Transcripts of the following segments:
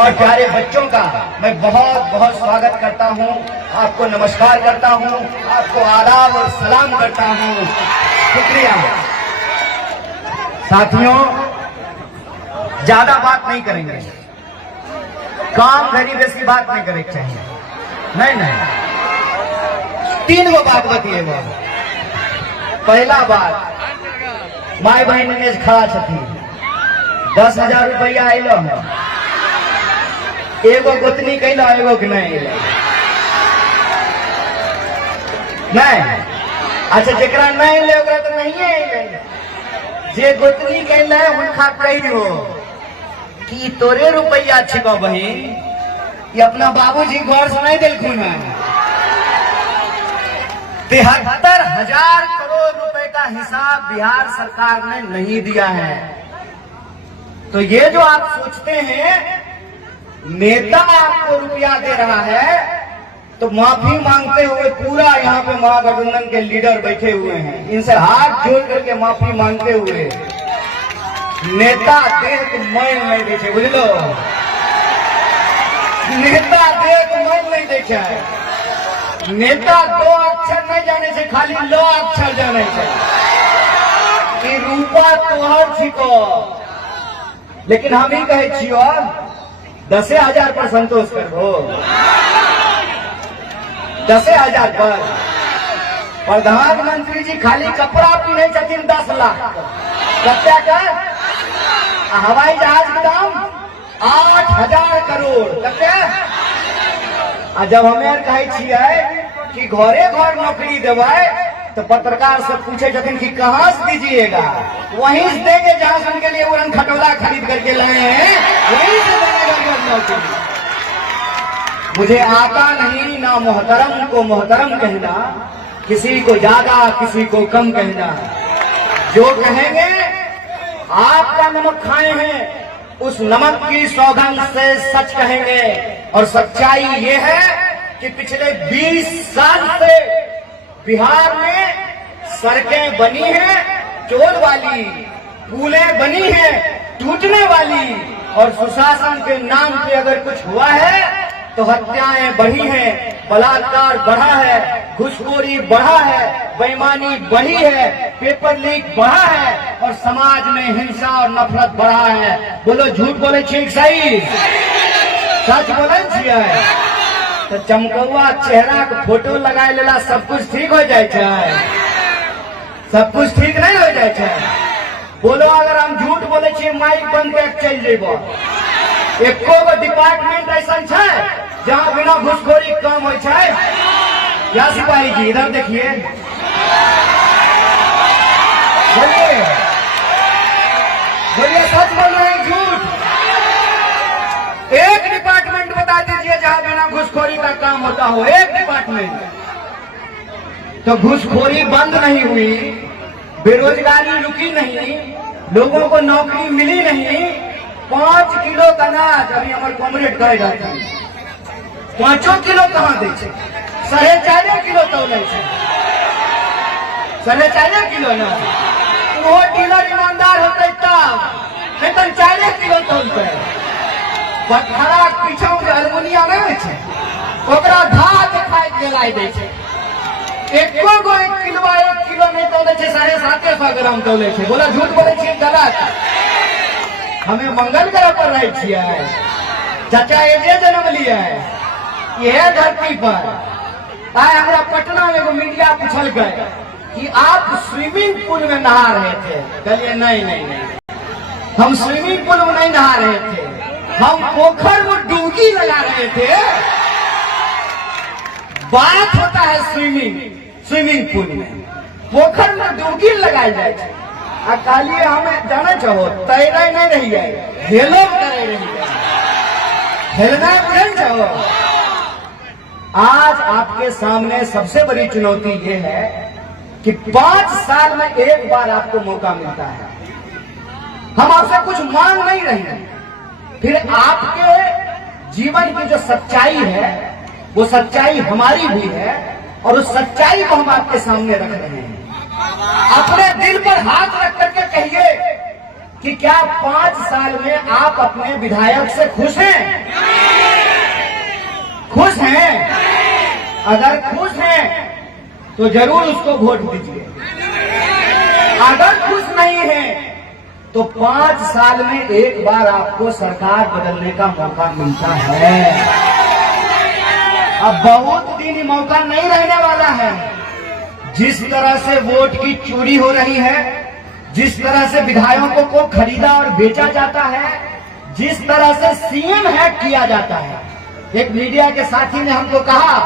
और प्यारे बच्चों का मैं बहुत बहुत स्वागत करता हूं, आपको नमस्कार करता हूं, आपको आदाब और सलाम करता हूं। शुक्रिया। साथियों, ज्यादा बात नहीं करेंगे, काम गरीब ऐसी बात नहीं करें चाहिए। नहीं, 3 गो बात बतिएगा। पहला बात, माय बहन ने खड़ा छथी 10,000 रुपया अलो है, एगो गोतनी कैला, एगो के नहीं अलो। नहीं, अच्छा जरा नहीं अले ओकरा तो नहीं अले, जे गोतनी कैला उनका कहियो कि तोरे रुपया छिको बहिन, ये अपना बाबूजी घर से नहीं दिलखुन है। 73,000 करोड़ रुपए का हिसाब बिहार सरकार ने नहीं दिया है। तो ये जो आप सोचते हैं नेता आपको रुपया दे रहा है, तो माफी मांगते हुए पूरा यहाँ पे महागठबंधन के लीडर बैठे हुए हैं, इनसे हाथ जोड़ करके माफी मांगते हुए, नेता देह को मैल नहीं देखे, बुझलो, नेता देह को मैल नहीं देखे है। नेता 2 अक्षर नहीं जाने से, खाली 9 अक्षर जाने से कि रूपा तोहर छिको। लेकिन हम ही कहे छियो 10,000 पर संतोष करो, 10,000 पर। प्रधानमंत्री जी खाली कपड़ा पीने छथिन 10 लाख, कत्या का हवाई जहाज के दाम 8,000 करोड़, कत्या। जब हमें कहे छिए कि घरे घर नौकरी देवे, तो पत्रकार से पूछे छथिन कि कहाँ से दीजिएगा, वहीं से देंगे जहां से उनके लिए उड़न खटोला खरीद करके लाए हैं, वहीं से देंगे घर नौकरी। मुझे आता नहीं ना मोहतरम को मोहतरम कहना, किसी को ज्यादा किसी को कम कहना। जो कहेंगे आपका नमक खाए हैं, उस नमक की सौगंध से सच कहेंगे। और सच्चाई ये है कि पिछले 20 साल से बिहार में सड़कें बनी हैं चोर वाली, पुलें बनी हैं टूटने वाली, और सुशासन के नाम पे अगर कुछ हुआ है तो हत्याएं बढ़ी हैं, बलात्कार बढ़ा है, घुसखोरी बढ़ा है, बेईमानी बढ़ी है, पेपर लीक बढ़ा है, और समाज में हिंसा और नफरत बढ़ा है। बोलो झूठ बोले ठीक सही, सच बोले छिए तो चमकौआ चेहरा के फोटो लगाए लेला सब कुछ ठीक हो जाए छै, सब कुछ ठीक नहीं हो जाए छै। बोलो अगर हम झूठ बोले छिए माइक बंद करके चल जेबो। एको गो डिपार्टमेंट ऐसा है जहाँ बिना घुसखोरी काम हो छै। या सिपाही जी इधर देखिए, बोलिए बोलिए सच बोल रहे हैं झूठ? एक डिपार्टमेंट बता दीजिए जहां बिना घुसखोरी का काम होता हो, एक डिपार्टमेंट। तो घुसखोरी बंद नहीं हुई, बेरोजगारी रुकी नहीं, लोगों को नौकरी मिली नहीं। 5 किलो का अनाज अभी हमारे कॉमरेड कहे जाते हैं, 5 किलो कहाँ दे, 4.5 किलो तौले, 4.5 किलो ना। वो डीलर ईमानदार होते तब, नहीं तो 4 किलो तौलते। पत्थरा पीछा में अल्मुनिया नहीं है, ओकरा धा दिखाई जलाई दे छै। एको गो 1 किलो नहीं तौले छै, 750 ग्राम तौले छै। बोला झूठ बोले छिए गलत। हमें मंगल ग्रह पर रहे छिए, चाचा एजे जन्म लिया है यह धरती पर। आए हमारा पटना में एगो मीडिया पूछल गए कि आप स्विमिंग पूल में नहा रहे थे, कहलिए नहीं, हम स्विमिंग पूल में नहीं नहा रहे थे, हम पोखर में डुबकी लगा रहे थे। बात होता है स्विमिंग पूल में, पोखर में डुबकी लगाई जाए। कहलिए हमें जाना चाहो तैरे नहीं रही है, हेलो करे रही है, हेलना बुझे चाहो। आज आपके सामने सबसे बड़ी चुनौती ये है कि 5 साल में एक बार आपको मौका मिलता है। हम आपसे कुछ मांग नहीं रहे हैं, फिर आपके जीवन की जो सच्चाई है वो सच्चाई हमारी भी है, और उस सच्चाई को हम आपके सामने रख रहे हैं। अपने दिल पर हाथ रख करके कहिए कि क्या 5 साल में आप अपने विधायक से खुश हैं? खुश हैं? अगर खुश हैं तो जरूर उसको वोट दीजिए। अगर खुश नहीं है तो 5 साल में एक बार आपको सरकार बदलने का मौका मिलता है। अब बहुत दिन ही मौका नहीं रहने वाला है। जिस तरह से वोट की चोरी हो रही है, जिस तरह से विधायकों को खरीदा और बेचा जाता है, जिस तरह से सीएम हैक किया जाता है। एक मीडिया के साथी ने हमको कहा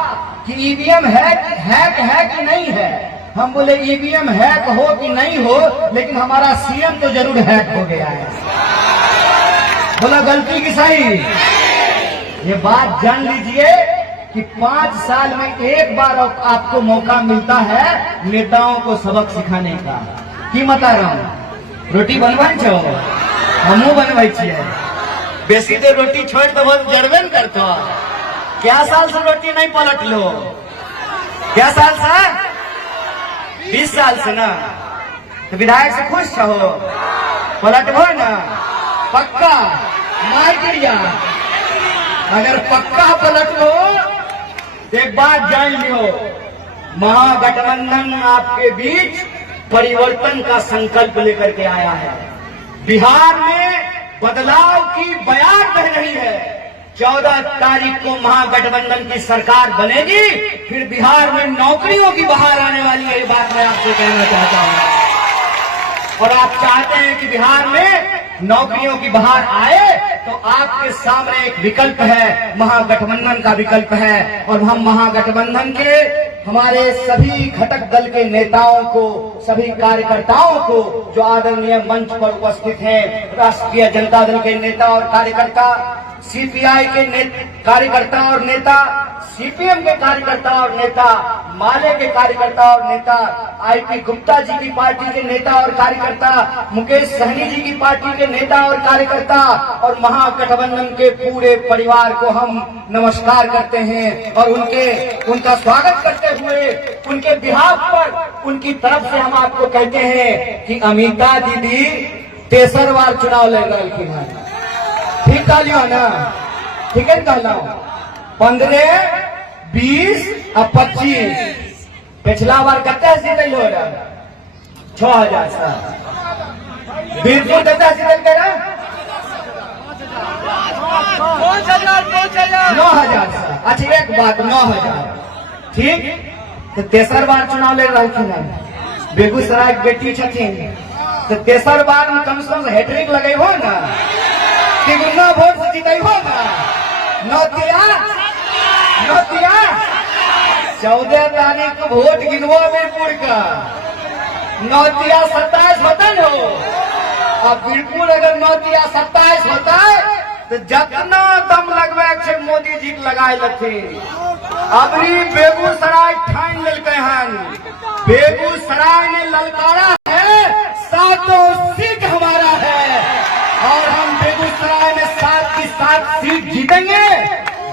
कि ईवीएम हैक है कि नहीं है। हम बोले ईवीएम हैक हो कि नहीं हो, लेकिन हमारा सीएम तो जरूर हैक हो गया है। बोला गलती की सही। ये बात जान लीजिए कि 5 साल में एक बार आपको मौका मिलता है नेताओं को सबक सिखाने का। की बता रहा हूँ, रोटी बनवाई छो, हमू बनवाई छिए। बेसी देर रोटी छोड़ तो बहुत जड़बे न करतो। क्या साल से रोटी नहीं पलट लो? क्या साल से? 20 साल से ना। तो विधायक से खुश हो, पलट हो ना पक्का मार क्रिया। अगर पक्का पलट लो तो एक बात जान लियो, महागठबंधन आपके बीच परिवर्तन का संकल्प लेकर के आया है। बिहार में बदलाव की बयार बह रही है। 14 तारीख को महागठबंधन की सरकार बनेगी, फिर बिहार में नौकरियों की बहार आने वाली है। ये बात मैं आपसे कहना चाहता हूं। और आप चाहते हैं कि बिहार में नौकरियों की बहार आए, तो आपके सामने एक विकल्प है, महागठबंधन का विकल्प है। और हम महागठबंधन के हमारे सभी घटक दल के नेताओं को, सभी कार्यकर्ताओं को जो आदरणीय मंच पर उपस्थित हैं, राष्ट्रीय जनता दल के नेता और कार्यकर्ता, सीपीआई के कार्यकर्ता और नेता, सीपीएम के कार्यकर्ता और नेता, माले के कार्यकर्ता और नेता, आईपी गुप्ता जी की पार्टी के नेता और कार्यकर्ता, मुकेश सहनी जी की पार्टी के नेता और कार्यकर्ता और महागठबंधन के पूरे परिवार को हम नमस्कार करते हैं और उनका स्वागत करते हुए उनके बिहाफ पर उनकी तरफ से हम आपको कहते हैं कि अमिता दीदी 3 बार चुनाव लड़ रही है। ठीक कहलियो ना? ठीक है कहला। 15, 20 और 25। पिछला बार कते जीतल हो रहा? 6000 से। बीरपुर कते जीतल के रहा? 9000 से। अच्छा एक बात, 9000 ठीक। तो 3 बार चुनाव लड़ रही थी। बेगूसराय की बेटी छथिन, तो 3 बार में कम से कम हैट्रिक लगे हो ना, कि गुन्ना वोट से जीते हो ना। नौतिया 14 तारीख को वोट गिनवा बीरपुर का। नौतिया 27 होता हो। अब बीरपुर अगर नौतिया 27 होता है तो जितना दम लगवा मोदी जी लगाए लथे। अबरी बेगूसराय ठान ललके हन। बेगूसराय ने ललकारा है, 7 सीट हमारा है और हम बेगूसराय में 7 की 7 सीट जीतेंगे।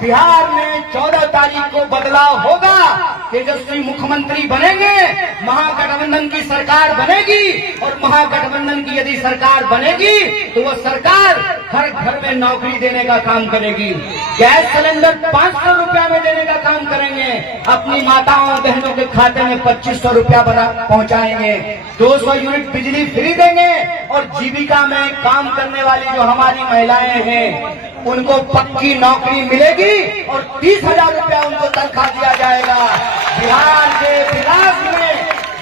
बिहार में 14 तारीख को बदलाव होगा, तेजस्वी मुख्यमंत्री बनेंगे, महागठबंधन की सरकार बनेगी और महागठबंधन की यदि सरकार बनेगी तो वो सरकार हर घर में नौकरी देने का काम करेगी। गैस सिलेंडर 500 रुपया में देने का काम करेंगे। अपनी माताओं बहनों के खाते में 2500 रुपया पहुंचाएंगे। 200 यूनिट बिजली फ्री देंगे और जीविका में काम करने वाली जो हमारी महिलाएं हैं उनको पक्की नौकरी मिलेगी और 30,000 रुपया उनको तनख्वाह दिया जाएगा। बिहार के विकास में,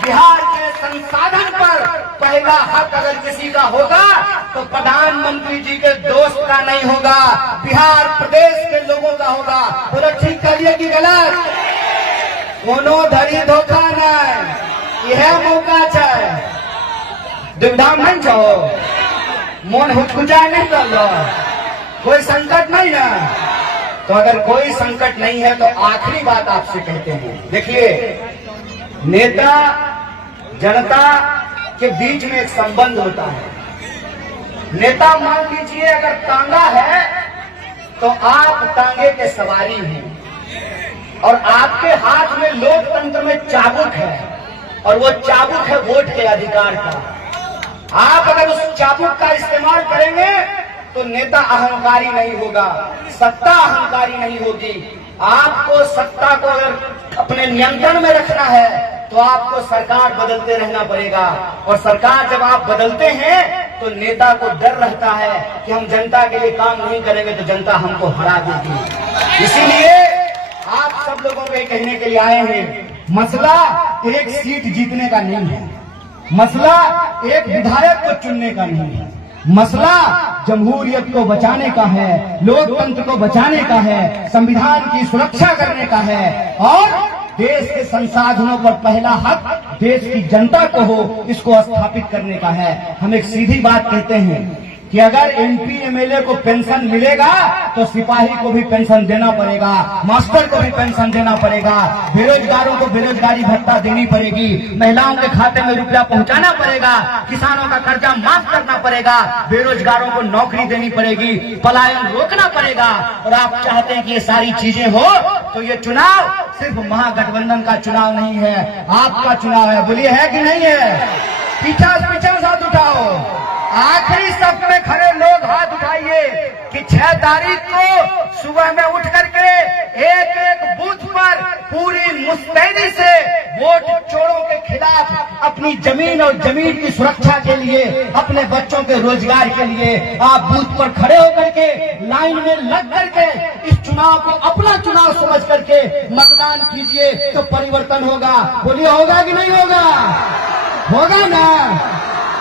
बिहार के संसाधन पर पहला हक अगर किसी का होगा तो प्रधानमंत्री जी के दोस्त का नहीं होगा, बिहार प्रदेश के लोगों का होगा। बोलो ठीक करिए कि गलत? कोनो धरी धोखा नहीं, यह मौका है। दुमधाम नहीं चाहो, मन हुचकुचा नहीं कर लो, कोई संकट नहीं है। तो अगर कोई संकट नहीं है तो आखिरी बात आपसे कहते हैं, देखिए नेता जनता के बीच में एक संबंध होता है। नेता मान लीजिए अगर तांगा है तो आप तांगे के सवारी हैं और आपके हाथ में लोकतंत्र में चाबुक है और वो चाबुक है वोट के अधिकार का। आप अगर उस चाबुक का इस्तेमाल करेंगे तो नेता अहंकारी नहीं होगा, सत्ता अहंकारी नहीं होगी। आपको सत्ता को अगर अपने नियंत्रण में रखना है तो आपको सरकार बदलते रहना पड़ेगा, और सरकार जब आप बदलते हैं तो नेता को डर रहता है कि हम जनता के लिए काम नहीं करेंगे तो जनता हमको हरा देगी। इसीलिए आप सब लोगों को ये कहने के लिए आए हैं, मसला एक सीट जीतने का नहीं है, मसला एक विधायक को चुनने का नहीं है, मसला जमहूरियत को बचाने का है, लोकतंत्र को बचाने का है, संविधान की सुरक्षा करने का है, और देश के संसाधनों पर पहला हक देश की जनता को हो, इसको स्थापित करने का है। हम एक सीधी बात कहते हैं कि अगर एमपी एमएलए को पेंशन मिलेगा तो सिपाही को भी पेंशन देना पड़ेगा, मास्टर को भी पेंशन देना पड़ेगा, बेरोजगारों को बेरोजगारी भत्ता देनी पड़ेगी, महिलाओं के खाते में रुपया पहुंचाना पड़ेगा, किसानों का कर्जा माफ करना पड़ेगा, बेरोजगारों को नौकरी देनी पड़ेगी, पलायन रोकना पड़ेगा। और आप चाहते हैं कि ये सारी चीजें हो तो ये चुनाव सिर्फ महागठबंधन का चुनाव नहीं है, आपका चुनाव है। बोलिए है कि नहीं है? पीछा साथ उठाओ, आखिरी सफ में खड़े लोग हाथ उठाइए कि 6 तारीख को सुबह में उठ करके एक एक बूथ पर पूरी मुस्तैदी से वोट चोरों के खिलाफ अपनी जमीन और जमीन की सुरक्षा के लिए, अपने बच्चों के रोजगार के लिए आप बूथ पर खड़े होकर के लाइन में लग करके इस चुनाव को अपना चुनाव समझ करके मतदान कीजिए तो परिवर्तन होगा। बोलिए होगा कि नहीं होगा? होगा ना?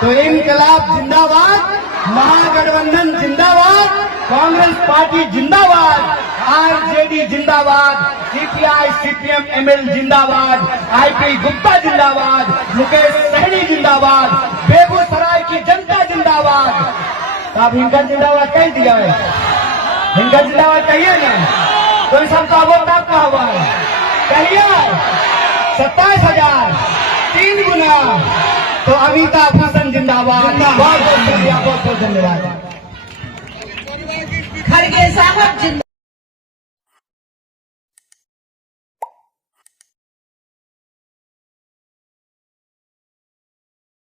तो इनकलाब जिंदाबाद, महागठबंधन जिंदाबाद, कांग्रेस पार्टी जिंदाबाद, आरजेडी जिंदाबाद, सीपीआई सीपीएम एमएल जिंदाबाद, आईपी गुप्ता जिंदाबाद, मुकेश सहनी जिंदाबाद, बेगूसराय की जनता जिंदाबाद। आप हिंकर जिंदाबाद कह दिया है, हिंकर जिंदाबाद कहिए ना, तो सबका वोट आपका हुआ है, कहिए 27,000 3 गुना। तो अमिताभ भूषण जिंदाबाद। बहुत बहुत धन्यवाद। खड़गे साहब जिंदाबाद।